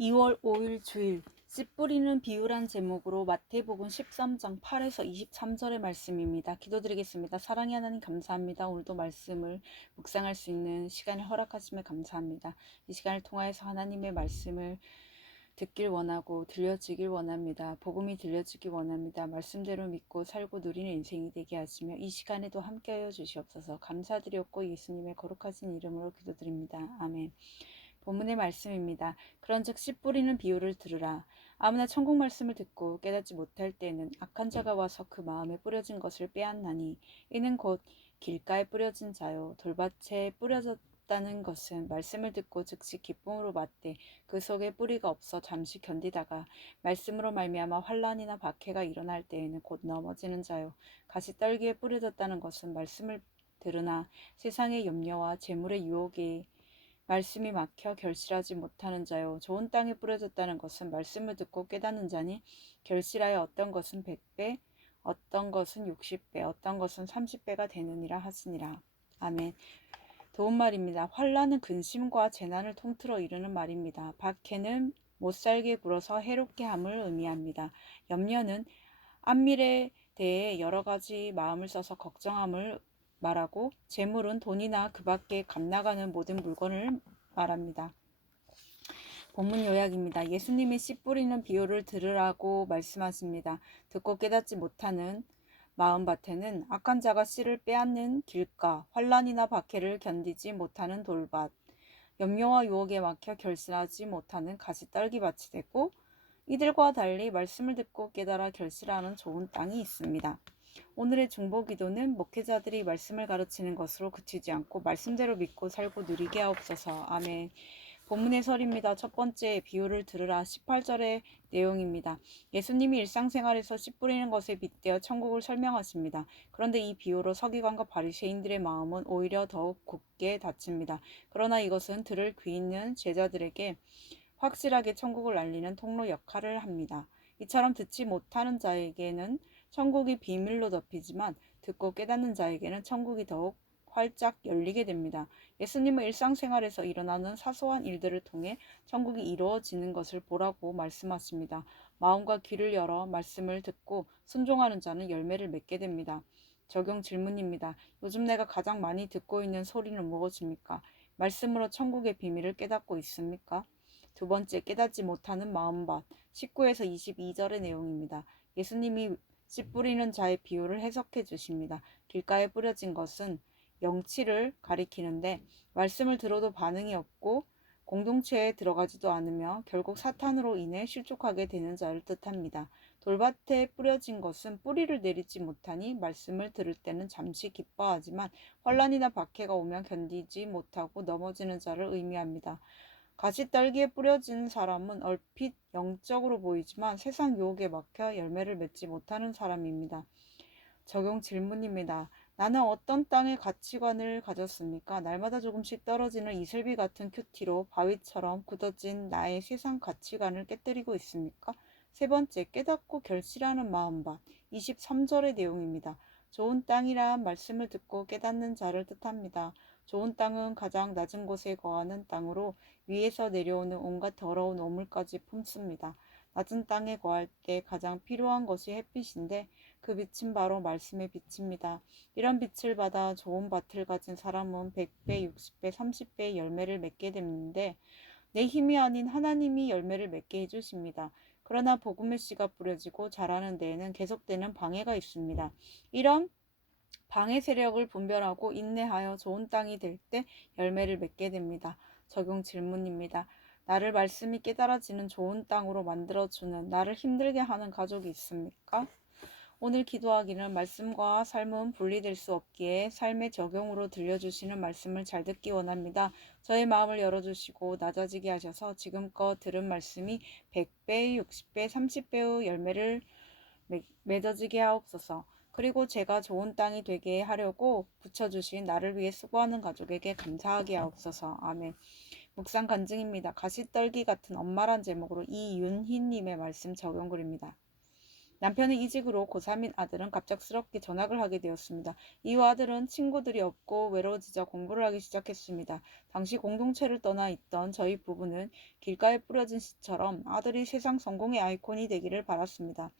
2월 5일 주일 씨 뿌리는 비유란 제목으로 마태복음 13장 8에서 23절의 말씀입니다. 기도드리겠습니다. 사랑의 하나님 감사합니다. 오늘도 말씀을 묵상할 수 있는 시간을 허락하심에 감사합니다. 이 시간을 통하여서 하나님의 말씀을 듣길 원하고 들려지길 원합니다. 복음이 들려지길 원합니다. 말씀대로 믿고 살고 누리는 인생이 되게 하시며 이 시간에도 함께하여 주시옵소서. 감사드렸고 예수님의 거룩하신 이름으로 기도드립니다. 아멘. 본문의 말씀입니다. 그런즉 씨 뿌리는 비유를 들으라. 아무나 천국 말씀을 듣고 깨닫지 못할 때에는 악한 자가 와서 그 마음에 뿌려진 것을 빼앗나니 이는 곧 길가에 뿌려진 자요 돌밭에 뿌려졌다는 것은 말씀을 듣고 즉시 기쁨으로 맞되 그 속에 뿌리가 없어 잠시 견디다가 말씀으로 말미암아 환난이나 박해가 일어날 때에는 곧 넘어지는 자요 가시떨기에 뿌려졌다는 것은 말씀을 들으나 세상의 염려와 재물의 유혹에 말씀이 막혀 결실하지 못하는 자요 좋은 땅에 뿌려졌다는 것은 말씀을 듣고 깨닫는 자니 결실하여 어떤 것은 100배 어떤 것은 60배 어떤 것은 30배가 되느니라 하시니라. 아멘. 도움말입니다. 환난은 근심과 재난을 통틀어 이르는 말입니다. 박해는 못살게 굴어서 해롭게 함을 의미합니다. 염려는 앞미래에 대해 여러 가지 마음을 써서 걱정함을 말하고 재물은 돈이나 그 밖에 값 나가는 모든 물건을 말합니다. 본문 요약입니다. 예수님이 씨 뿌리는 비유를 들으라고 말씀하십니다. 듣고 깨닫지 못하는 마음밭에는 악한 자가 씨를 빼앗는 길가, 환난이나 박해를 견디지 못하는 돌밭, 염려와 유혹에 막혀 결실하지 못하는 가시떨기밭이 되고 이들과 달리 말씀을 듣고 깨달아 결실하는 좋은 땅이 있습니다. 오늘의 중보기도는 목회자들이 말씀을 가르치는 것으로 그치지 않고 말씀대로 믿고 살고 누리게 하옵소서. 아멘. 본문의 설입니다. 첫 번째 비유를 들으라 18절의 내용입니다. 예수님이 일상생활에서 씨 뿌리는 것에 빗대어 천국을 설명하십니다. 그런데 이 비유로 서기관과 바리새인들의 마음은 오히려 더욱 굳게 닫힙니다. 그러나 이것은 들을 귀 있는 제자들에게 확실하게 천국을 알리는 통로 역할을 합니다. 이처럼 듣지 못하는 자에게는 천국이 비밀로 덮이지만 듣고 깨닫는 자에게는 천국이 더욱 활짝 열리게 됩니다. 예수님은 일상생활에서 일어나는 사소한 일들을 통해 천국이 이루어지는 것을 보라고 말씀하십니다. 마음과 귀를 열어 말씀을 듣고 순종하는 자는 열매를 맺게 됩니다. 적용 질문입니다. 요즘 내가 가장 많이 듣고 있는 소리는 무엇입니까? 말씀으로 천국의 비밀을 깨닫고 있습니까? 두 번째, 깨닫지 못하는 마음밭 19에서 22절의 내용입니다. 예수님이 씨 뿌리는 자의 비유를 해석해 주십니다. 길가에 뿌려진 것은 영치를 가리키는데 말씀을 들어도 반응이 없고 공동체에 들어가지도 않으며 결국 사탄으로 인해 실족하게 되는 자를 뜻합니다. 돌밭에 뿌려진 것은 뿌리를 내리지 못하니 말씀을 들을 때는 잠시 기뻐하지만 환난이나 박해가 오면 견디지 못하고 넘어지는 자를 의미합니다. 가시떨기에 뿌려진 사람은 얼핏 영적으로 보이지만 세상 유혹에 막혀 열매를 맺지 못하는 사람입니다. 적용 질문입니다. 나는 어떤 땅의 가치관을 가졌습니까? 날마다 조금씩 떨어지는 이슬비 같은 큐티로 바위처럼 굳어진 나의 세상 가치관을 깨뜨리고 있습니까? 세 번째, 깨닫고 결실하는 마음밭 23절의 내용입니다. 좋은 땅이란 말씀을 듣고 깨닫는 자를 뜻합니다. 좋은 땅은 가장 낮은 곳에 거하는 땅으로 위에서 내려오는 온갖 더러운 오물까지 품습니다. 낮은 땅에 거할 때 가장 필요한 것이 햇빛인데 그 빛은 바로 말씀의 빛입니다. 이런 빛을 받아 좋은 밭을 가진 사람은 100배, 60배, 30배의 열매를 맺게 되는데 내 힘이 아닌 하나님이 열매를 맺게 해주십니다. 그러나 복음의 씨가 뿌려지고 자라는 데에는 계속되는 방해가 있습니다. 이런 방해 세력을 분별하고 인내하여 좋은 땅이 될 때 열매를 맺게 됩니다. 적용 질문입니다. 나를 말씀이 깨달아지는 좋은 땅으로 만들어주는 나를 힘들게 하는 가족이 있습니까? 오늘 기도하기는 말씀과 삶은 분리될 수 없기에 삶의 적용으로 들려주시는 말씀을 잘 듣기 원합니다. 저의 마음을 열어주시고 낮아지게 하셔서 지금껏 들은 말씀이 100배, 60배, 30배의 열매를 맺어지게 하옵소서. 그리고 제가 좋은 땅이 되게 하려고 붙여주신 나를 위해 수고하는 가족에게 감사하게 하옵소서. 아멘. 묵상 간증입니다. 가시떨기 같은 엄마란 제목으로 이윤희님의 말씀 적용글입니다. 남편의 이직으로 고3인 아들은 갑작스럽게 전학을 하게 되었습니다. 이후 아들은 친구들이 없고 외로워지자 공부를 하기 시작했습니다. 당시 공동체를 떠나 있던 저희 부부는 길가에 뿌려진 씨처럼 아들이 세상 성공의 아이콘이 되기를 바랐습니다.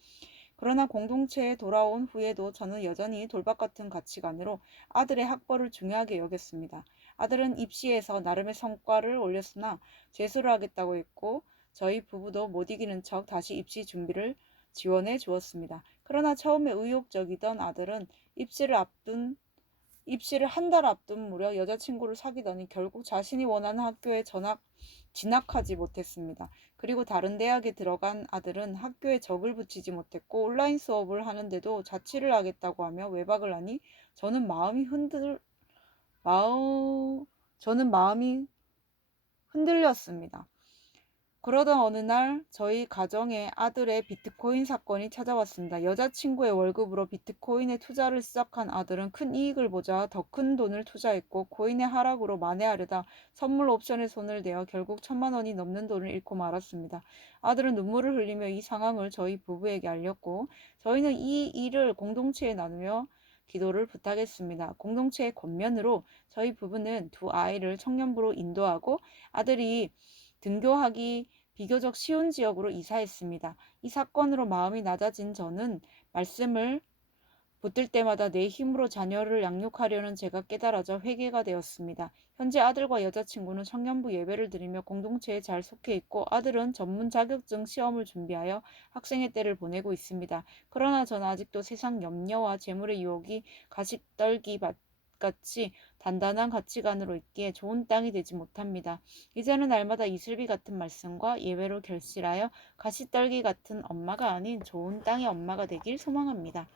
그러나 공동체에 돌아온 후에도 저는 여전히 돌박 같은 가치관으로 아들의 학벌을 중요하게 여겼습니다. 아들은 입시에서 나름의 성과를 올렸으나 재수를 하겠다고 했고 저희 부부도 못 이기는 척 다시 입시 준비를 지원해 주었습니다. 그러나 처음에 의욕적이던 아들은 입시를 한 달 앞둔 무렵 여자친구를 사귀더니 결국 자신이 원하는 학교에 진학하지 못했습니다. 그리고 다른 대학에 들어간 아들은 학교에 적을 붙이지 못했고 온라인 수업을 하는데도 자취를 하겠다고 하며 외박을 하니 저는 마음이 흔들렸습니다. 그러던 어느 날 저희 가정에 아들의 비트코인 사건이 찾아왔습니다. 여자친구의 월급으로 비트코인에 투자를 시작한 아들은 큰 이익을 보자 더 큰 돈을 투자했고 코인의 하락으로 만회하려다 선물 옵션에 손을 대어 결국 1,000만 원이 넘는 돈을 잃고 말았습니다. 아들은 눈물을 흘리며 이 상황을 저희 부부에게 알렸고 저희는 이 일을 공동체에 나누며 기도를 부탁했습니다. 공동체의 권면으로 저희 부부는 두 아이를 청년부로 인도하고 아들이 등교하기 비교적 쉬운 지역으로 이사했습니다. 이 사건으로 마음이 낮아진 저는 말씀을 붙들 때마다 내 힘으로 자녀를 양육하려는 제가 깨달아져 회개가 되었습니다. 현재 아들과 여자친구는 청년부 예배를 드리며 공동체에 잘 속해 있고 아들은 전문 자격증 시험을 준비하여 학생의 때를 보내고 있습니다. 그러나 저는 아직도 세상 염려와 재물의 유혹이 가시떨기 같이 단단한 가치관으로 있기에 좋은 땅이 되지 못합니다. 이제는 날마다 이슬비 같은 말씀과 예외로 결실하여 가시떨기 같은 엄마가 아닌 좋은 땅의 엄마가 되길 소망합니다.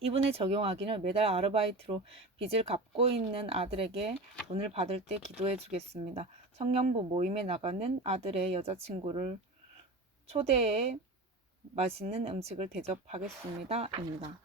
이분에 적용하기는 매달 아르바이트로 빚을 갚고 있는 아들에게 돈을 받을 때 기도해 주겠습니다. 청년부 모임에 나가는 아들의 여자친구를 초대해 맛있는 음식을 대접하겠습니다. 입니다.